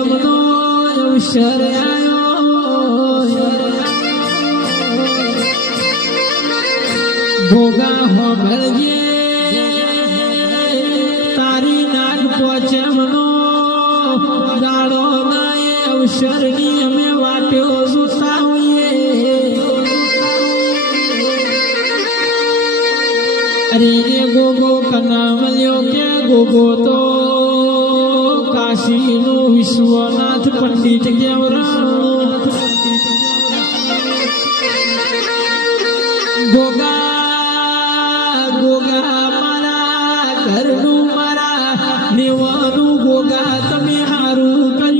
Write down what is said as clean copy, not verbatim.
એમનો અવસર આવ્યો ભોગા હોબળજે તારી નાગ પોચેમનો દાડો ના એ અવસરની અમે વાટ્યો જોતા હોઈએ અરે એ ગોગો કના મળ્યો કે ગોગો તો કાશીનો વિશ્વનાથ પંડિત કેવરા